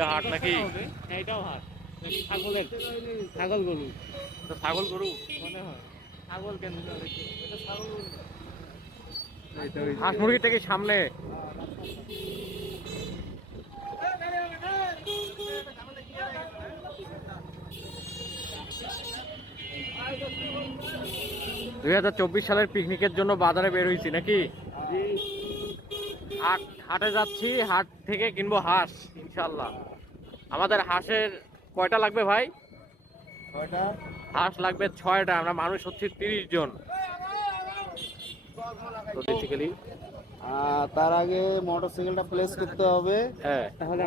এটা হাট নাকি? এটাও হাট ছাগলের, ছাগল গরু, তো ছাগল গরু মনে হয় ছাগল কেন এটা ছাগল গরু। হাঁস মুরগি থেকে সামনে। $2024 সালের পিকনিকের জন্য বাজারে বের হয়েছি নাকি? হাটে যাচ্ছি, হাট থেকে কিনবো হাঁস ইনশাল্লাহ। আমাদের হাঁসের কয়টা লাগবে ভাই? হাঁস লাগবে 6টা। আমরা মানুষ হচ্ছি 30 জন। তো বেসিক্যালি তার আগে মোটরসাইকেলটা প্লেস করতে হবে। হ্যাঁ, তাহলে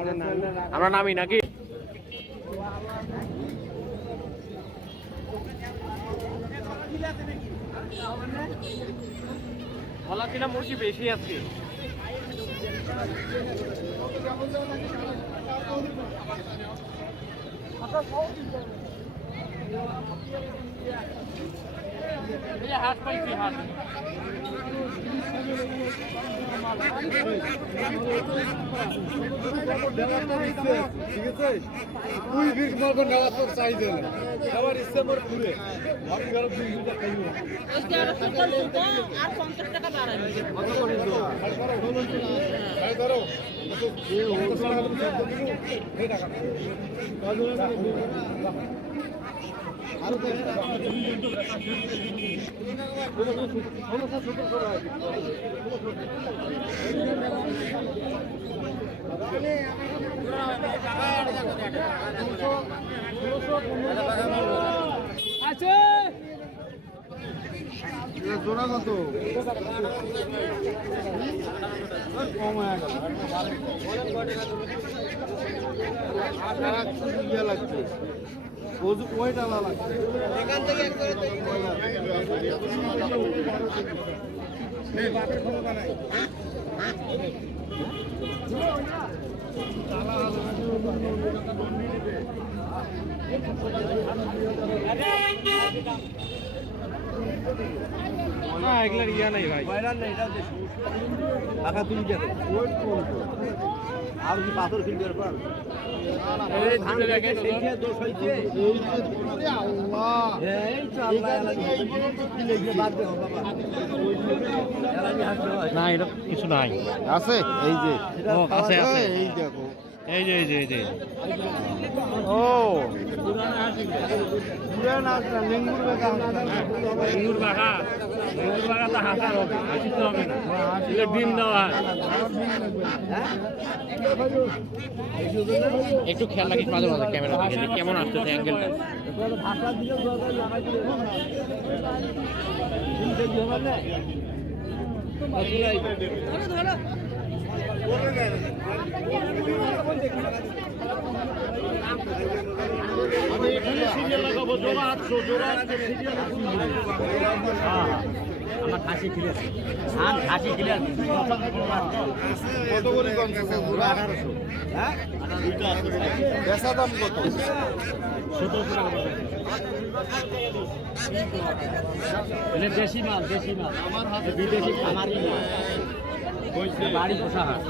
আমরা নামি নাকি? ভোলা কিনা মুরগি বেশি আছে। হাঁস পাইছি, হাঁস ঠিক আছে, তুই বিশ মতো নেওয়া তোর চাই দেন আবার ইচ্ছে করে ঘুরে আমি ঘরে 2 টাকা খাইব আর 50 টাকা বাড়াবে। কত করে দিও ভাই ধরো এই টাকা আরো আছে জোড়া কত কম লাগছে ওইটা লাগছে এখান থেকে এগুলোর ইয়া নাই ভাই, টাকা তুই দেখে আর কি পাথর কিনতে পারবেন না, এটা কিছু নাই। আছে এই যে আছে আছে, এই দেখো এই যে এই যে এই যে ও পুরান আসনা লেঙ্গুর বেকা লেঙ্গুর বাঘা, লেঙ্গুর বাঘা তো হাসা হবে, হাসিতে হবে না, এটা ডিম দেওয়া। একটু খেয়াল রাখিস মাঝে মাঝে ক্যামেরা থেকে যে কেমন আসতেছে অ্যাঙ্গেলটা। আমি এখানে সিরিয়াল লাগাবো, জোড়া 800, জোড়া 800 সিরিয়াল। আমার খাসি ক্লিয়ার, আর খাসি ক্লিয়ার কত করে কম আছে পুরো 1800। হ্যাঁ বেচা দাম কত 1700 টাকা পড়বে। এটা দেশি মাল, দেশি মাল, আমার হাতে বিদেশি খামারি মাল, বাড়ি পোষা হাঁস।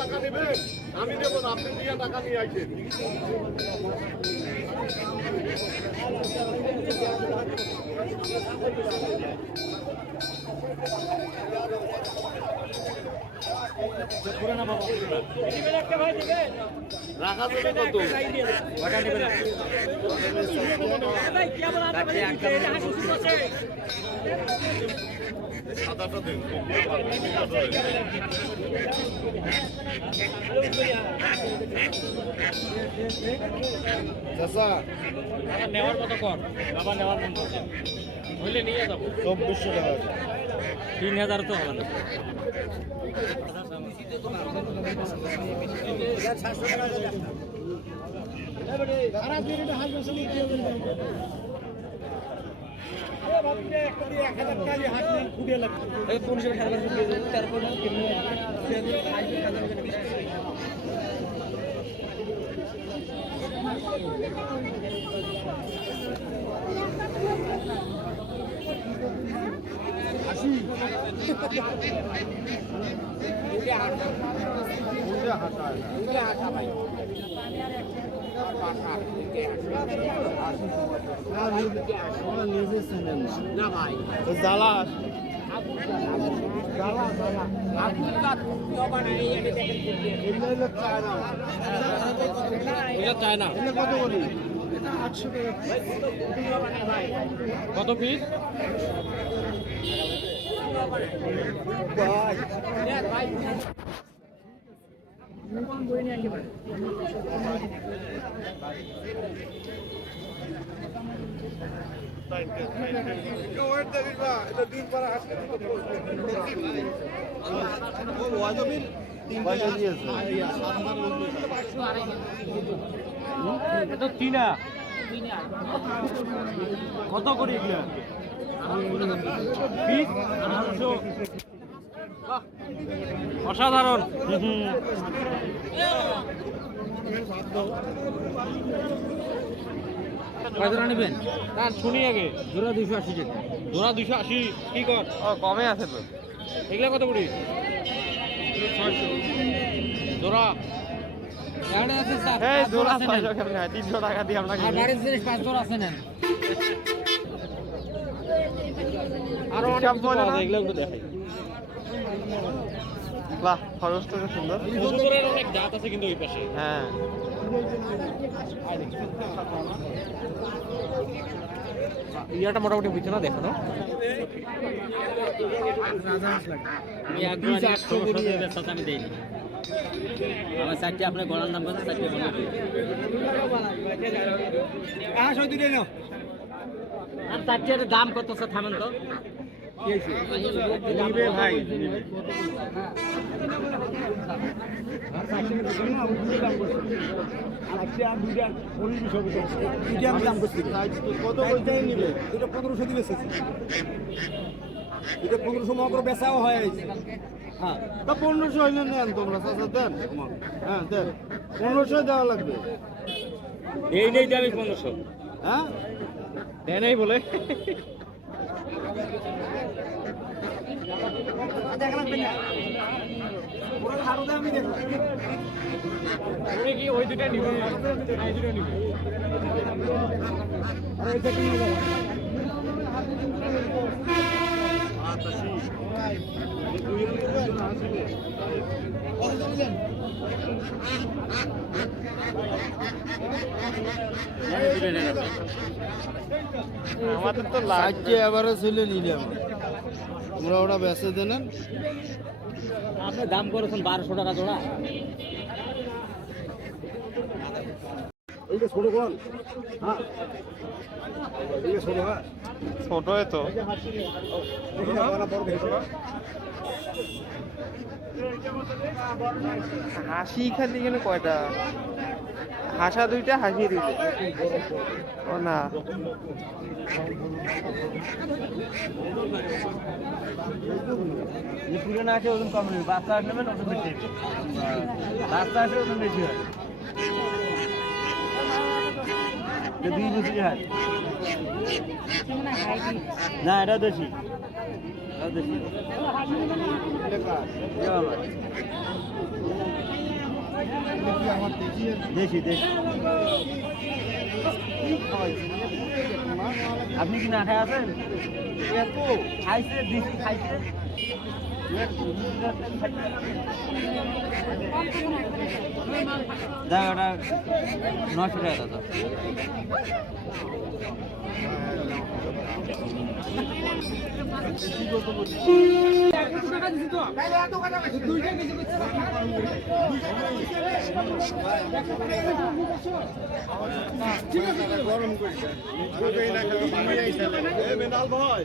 টাকা নেবেন আমি দেবো না, আপনি দিয়ে টাকা নিয়ে আসেন। রাখা যাবে কত? সাদাটা দেন চাচা নেওয়ার মতো কর, বাবা নেওয়ার মতো হইলে নিয়ে যাবো। 2400 টাকা 3000 তো হবে না। কত পিস? এটা তিনা কত করে এগুলা পিস 800 অসাধারণ। কয় জোড়া নেবেন? না শুনি আগে। জোড়া 280 টাকা। জোড়া 280 কি কর? ও কমে আছে তো। এগুলা কত করে? 600 জোড়া এখানে আছে স্যার। এই জোড়া 600 কেমনে হয়? 300 টাকা দিয়ে আমরা আর কিনি। বাড়ির জিনিস 5 জোড়া আছে নেন। আরো অনেক কিছু পাওয়া যায়, এগুলো একটু দেখাই। বাহ, খরচটা সুন্দর। কবুতরের অনেক জাত আছে কিন্তু এই পাশে। হ্যাঁ, ইয়াটা মোটামুটি বুঝছে না, দেখো না। আমি এক জোড়া নিয়ে 800 টাকা বেচতে আমি দেইনি। আমার চারটি আপনি গড়ার নাম বলেন, চারটি বলে দিই। আর চারটির দাম কত স্যার? থামেন তো। নিবে ভাই। কত বলতে নিবে? এটা 1500 দিবে এটা 1500 মাত্র বেচাও হয়। হ্যাঁ, তা 1500 হইলে নেন তোমরা, চাচা দেন। হ্যাঁ দেন, 1500 দেওয়া লাগবে। এই নেই দামি 1500। হ্যাঁ, দেয় নাই বলে। আমি দেখো উনি কি ওই দুটা নিবে? না এই দুটা নিবে? আরে এটা কি নিবে? আমাদের তো সাইডে এবারে ছেলে নিলাম, তোমরা ওটা বেচে দেন। আপনি দাম করেছেন 1200 টাকা জোড়া। এইটা ছোট কোন? হ্যাঁ, এইটা ছোট। হ্যাঁ, ছোটই তো। দেখি না বড় বড় দেখো। হাসি খালি গেলে কয়টা? হাসা দুইটা, হাসি দুইটা। ও না, পুরো না আছে ওজন কম নেই, বাচ্চা নেবেন ওজন বেশি। বাচ্চা আছে ওজন বেশি হয়। যে 2 বছরই হয় না, এটা দেশি। এটা দেশি। দেশি দেশি। আপনি কি না খাই আছেন? খাইছে দেশি খাইছে। দেখ ওটা 900 টাকা দাদা। গরম করছে। মেনাল ভাই,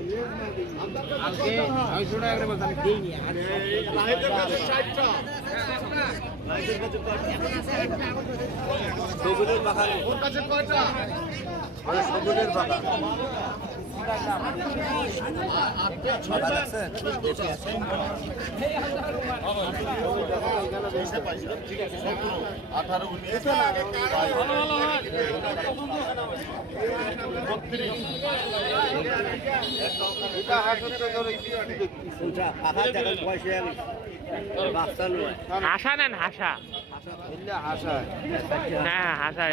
আজকে 900 টাকা করে বলতে আমি দেইনি। লাইটের কাছে 60টা। সবুজের বাগান। ওর কাছে কয়টা? সবুজের বাগান। হাসা নেন হাসা। হ্যাঁ হাসা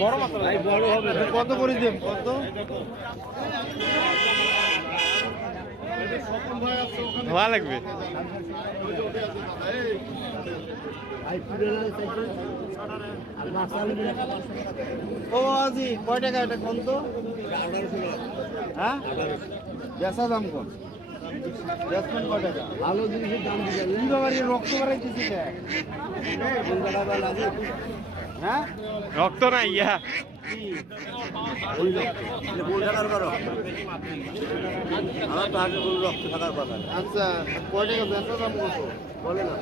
বড় মাত্র বড় হবে। কত করে দেব? কত? ধোয়া লাগবে। ও আজি কয় টাকা এটা কোন তো? হ্যাঁ বেচা দাম কোন? বেচবেন কয় টাকা? ভালো জিনিসের দাম দিবে। এই বাবার রক্ত বাড়াইতেছি হ্যাঁ রক্ত না ইয়া আচ্ছা কয় টাকা বেচা দাম কত বলে না?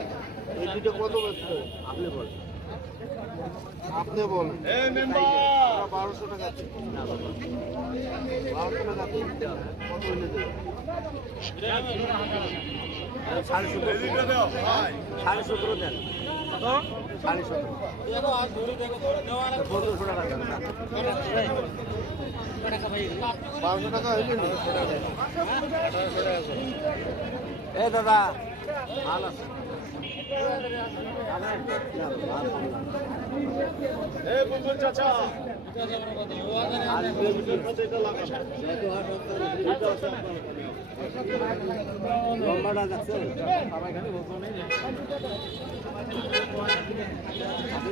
এই দুটো কত বেচতে আপনি বলেন। আপনি বলেন 1200 টাকা 1200 টাকা কত হইলে দেবে? 17.5 দেন। কত? 17.5 1500 টাকা দেন। 1200 টাকা হইলে নি? এ দাদা মাল আছে। এ বুলবুল চাচা লম্বাটা দেখছেন?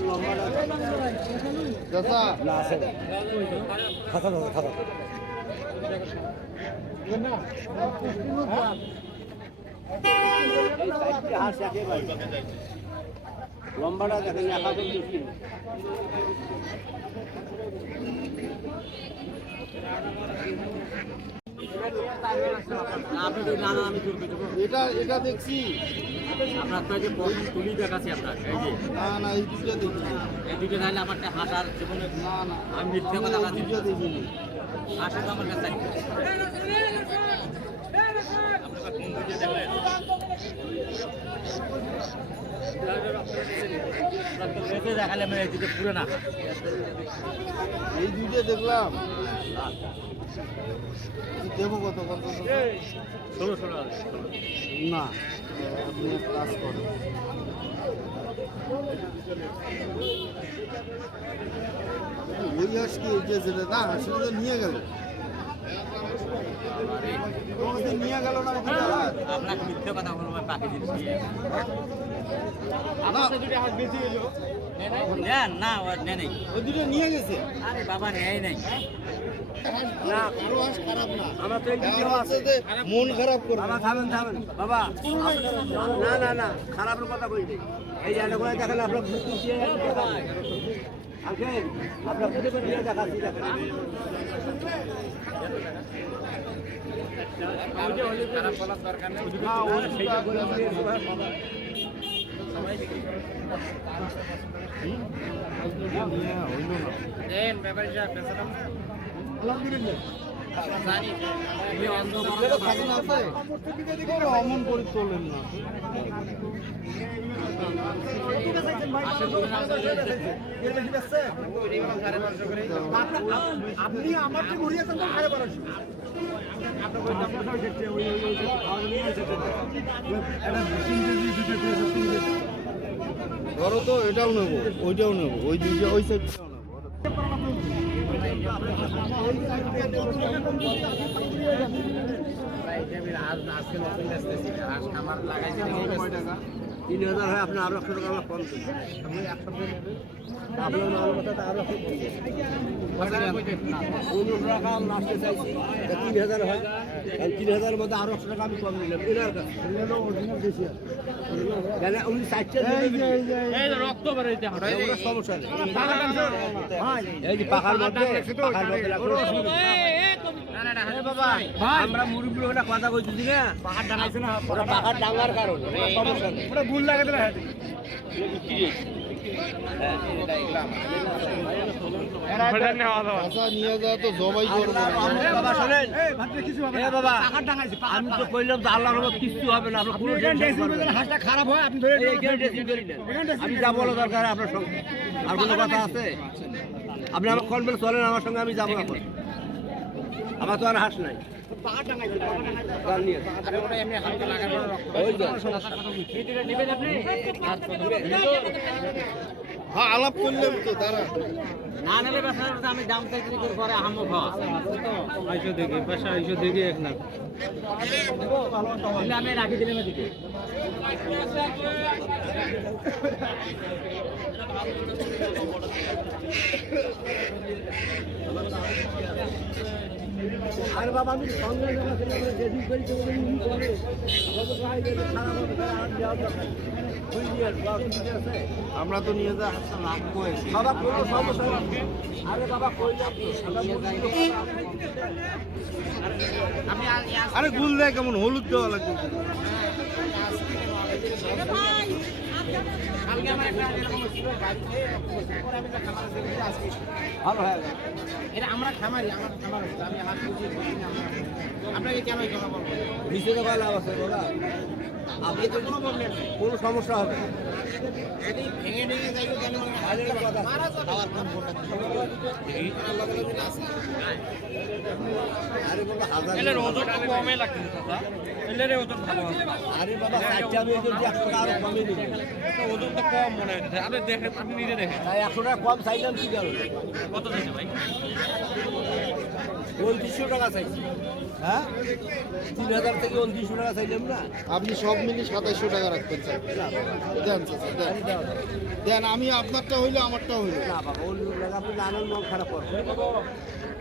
লম্বাটা চাচা না আছে খাতা খাতা লম্বাটা দেখেন এটা এটা দেখছি আপনার তো যে প্রথম তুলি দেখাচ্ছি আপনার এই যে না না এই দুটো দেখছি এই দুটো তাহলে আমার হাঁটার জীবনে না না আমি মিথ্যে কথা এই দুটো দেখিনি হাঁটা তো আমার কাছে দেখালে আমি এই দুটো পুরো না এই দুটো দেখলাম দেবো কত কত 16 না আপনি ক্লাস করেন ওই হাঁস কি উঠেছিল না হাঁসটা তো নিয়ে গেল নিয়ে গেল না আপনাকে মিথ্যে কথা বলবো পাখি দিচ্ছি না ও নেই ওই দুটো নিয়ে গেছে আরে বাবা নেই নাই না কারো হাঁস খারাপ না আমার তো আছে যে মন খারাপ করবে বাবা থামেন থামেন বাবা না না না খারাপের কথা কইনি এই জায়গা করে দেখেন আপনার বুদ্ধি দিয়ে আঙ্কেল আপনার বুদ্ধি করে নিয়ে দেখাচ্ছি দেখেন খারাপ বলার দরকার নেই না অমন করে চলেন না আপনি আমার ঘুরিয়েছেন তো 12,500 ধরো তো এটাও নেবো ওইটাও নেবো ওই দুইটা ওই সাইডটাও নেবো আজকে নতুন আসতেছি আমার লাগাইছে কয় টাকা 3000 হয় আপনি আরো 100 টাকা আমার কম দেবেন। আপনি একসাথে নেবেন। আপনার মাল কথা আরো 100 কম দেবেন। 15 টাকা আমি লাস্টে চাইছি। এটা 3000 হয়। আর 3000 এর মধ্যে আরো 100 টাকা আমি কম দিলাম। এনার কাছে। এটা অরিজিনাল দেশি আছে। কেন উনি 60 এই যে রক্ত বের হইতে হবে কোনো সমস্যা নেই। এই যে পাখার মধ্যে কোনো অসুবিধা নেই। বাবা আমরা মুরব্বী ওটা কথা কইতেছি না পাহাড় ডাঙাইছে না ওটা পাহাড় ডাঙার কারণে কোনো সমস্যা নেই ওটা ভুল লাগে দিলে আমি তো কইলাম যে আল্লাহর রহমত কিছু হবে না আপনার কোনো হাঁসটা খারাপ হয় আপনি ধরে আমি যাবো বলা দরকার আপনার সঙ্গে আর কোনো কথা আছে আপনি আমার কনফারেন্স চলেন আমার সঙ্গে আমি যাবো এখন আমার তো আর হাঁস নাই আলাপ করলাম তো তারা না নিলে বেচার আমি দাম চাইছি করে আহামো খাওয়া আইসো দেখি এক লাখ আমি রাখি দিলাম এদিকে আরে বাবা আমি সঙ্গে যেদিন করি তো উনি করে আমরা তো নিয়ে যা রাখবো বাবা কোনো সমস্যা নেই আরে বাবা কইলাম আরে গুল দেয় কেমন হলুদ দেওয়া লাগবে ভালো হয়ে গেল এটা আমরা খামারি আমার খামার হচ্ছে আমি হাত বুঝিয়ে বলি না আপনাকে কেন জমা করবো নিচে তো ভালো আছে বাবা আপনি তো কোনো বললেন কোনো সমস্যা হবে না যদি ভেঙে ভেঙে যাই তো কেন খাওয়ার কাম করতে আরে বাবা হাজার এলের ওজন তো কমই লাগতেছে দাদা এলের ওজন ভালো আছে আরে বাবা চারটা আমি যদি 100 টাকা আরো কমে নিব ওজন তো কম মনে হচ্ছে আপনি দেখেন আপনি নিজে দেখেন তাই 100 টাকা কম চাইলাম কি কারণে কত দিয়েছে ভাই 2900 টাকা চাইছি হ্যাঁ 3000 থেকে 2900 টাকা চাইলাম না আপনি সব মিলে 2700 টাকা রাখবেন স্যার দেন স্যার দেন আমি আপনারটা হইলো আমারটা হইলো না বাবা অন্য টাকা আপনি নানান মন খারাপ করবেন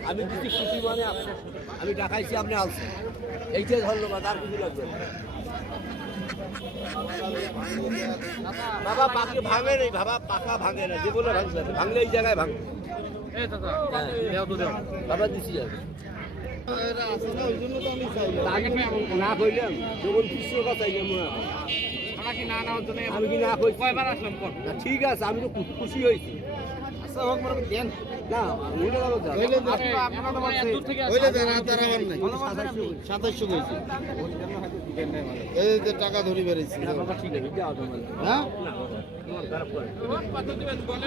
আমি যদি খুশি মানে আমি দেখাইছি আপনি আনছেন এইটাই ধন্যবাদ আর কিছু লাগবে না বাবা পাখি ভাঙে নেই বাবা পাকা ভাঙে না যে বলে ভাঙছে ভাঙলে এই জায়গায় ভাঙবে এই দাদা দেও তো দেও বাবা দিছি যাবে এরা আছে না ওই জন্য তো আমি চাইলাম আগে না কইলাম যখন 300 টাকা চাইলাম না আমরা কি না নেওয়ার জন্য আমি কি না কই কয়বার আসলাম কোন না ঠিক আছে আমি তো খুশি হয়েছি আচ্ছা হোক মানে দেন না ওইটা ভালো দাও হইলে দেন আপনারা তো দূর থেকে হইলে দেন আর তার আমার নাই 2700 কইছি এই যে টাকা ধরি বেরিয়েছি না বাবা ঠিক আছে যাও তোমার হ্যাঁ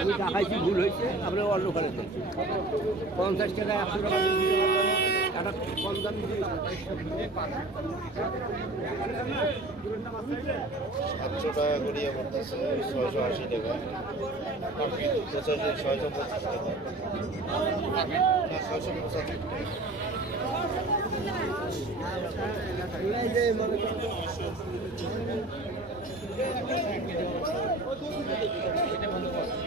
আমি দেখাইছি ভুল হয়েছে আপনি অন্য ঘরে দেন 50 টাকা 100 টাকা একটা কম দাম দিয়ে 700 টাকা করিয়া পড়তেছে 680 টাকা 625 টাকা না 675